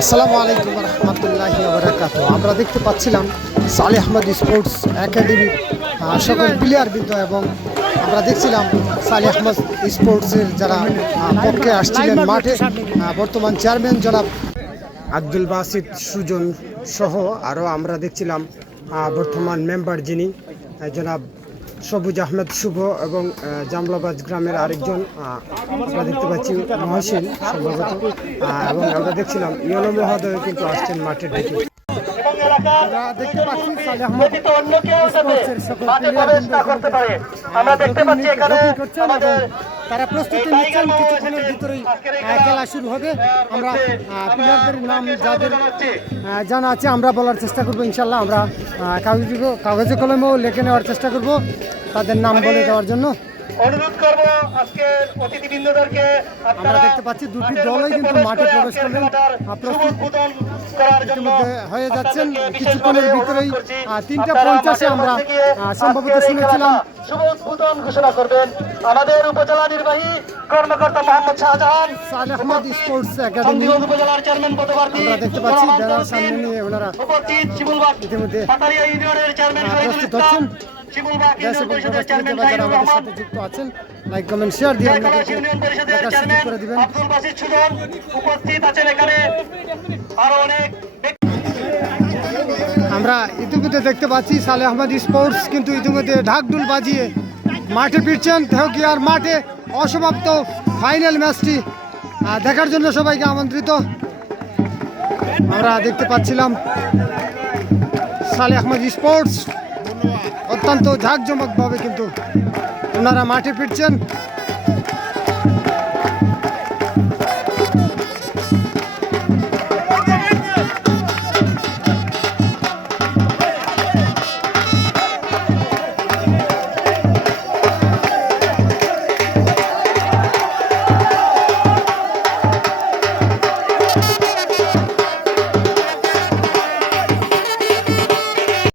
আসসালামু আলাইকুম রহমতুল্লাহি ওয়া বারাকাতুহু। আমরা দেখতে পাচ্ছিলাম সালেহ আহমদ স্পোর্টস একাডেমির সকল প্লেয়ারবৃন্দ এবং আমরা দেখছিলাম সালেহ আহমদ স্পোর্টসের যারা পক্ষে আসছিলেন মাঠে বর্তমান চেয়ারম্যান জনাব আব্দুল বাসিত সুজন সহ আরও আমরা দেখছিলাম বর্তমান মেম্বার যিনি জনাব সবুজ আহমেদ শুভ এবং জামলাবাজ গ্রামের আরেকজন আমরা দেখতে পাচ্ছি মহসিন সম্ভবত এবং আমরা দেখছিলাম ইয়নো মহোদয় কিন্তু আসছেন মাঠের দিকে। আমরা দেখতে পাচ্ছি সালেহ আহমদ স্পোর্টসের সকল আমরা দেখতে পাচ্ছি এখানে তারা প্রস্তুতি নিচ্ছেন, কিছুক্ষণের ভিতরেই খেলা শুরু হবে। আমরা প্লেয়ারদের নাম যাদের জানা আছে আমরা বলার চেষ্টা করবো ইনশাল্লাহ। আমরা কাগজে কলমেও লিখে নেওয়ার চেষ্টা করব তাদের নাম বলে দেওয়ার জন্য। অনুরোধ করব আজকে অতিথিবৃন্দদেরকে আমরা দেখতে পাচ্ছি দুটি দলই কিন্তু মাঠে প্রবেশ করবেন, হয়ে যাচ্ছেন কিছুক্ষণের ভিতরেই। 3:50 আমরা সম্ভবত শুনেছিলাম শুভ উদ্বোধন ঘোষণা করবেন আমাদের উপজেলা নির্বাহী কর্মকর্তা মোহাম্মদ শাহজাহান সালেহ আহমদ স্পোর্টস একাডেমি উপজেলার চেয়ারম্যান পদপ্রার্থী আমরা দেখতে পাচ্ছি ব্যানার সামনে নিয়ে ওনারা উপস্থিত শিমুলবাগ ইতিমধ্যে পাতারিয়া ইউনিয়নের চেয়ারম্যান প্রস্তুত হচ্ছেন। দেশে পরিষদের যারা আমাদের সাথে যুক্ত আছেন লাইক কমেন্ট শেয়ার দিয়ে আমাদেরকে দেখার সুযোগ করে দিবেন। আব্দুল বাসিত সুজন উপস্থিত আছেন এখানে আরো অনেক। আমরা ইতিমধ্যে দেখতে পাচ্ছি সালেহ আহমদ স্পোর্টস কিন্তু ইতিমধ্যে ঢাকঢোল বাজিয়ে মাঠে ফিরছেন। তেহকিয়ার মাঠে অসমাপ্ত ফাইনাল ম্যাচটি দেখার জন্য সবাইকে আমন্ত্রিত। আমরা দেখতে পাচ্ছিলাম সালেহ আহমদ স্পোর্টস অত্যন্ত ঝাঁকজমকভাবে কিন্তু ওনারা মাঠে ফিরছেন।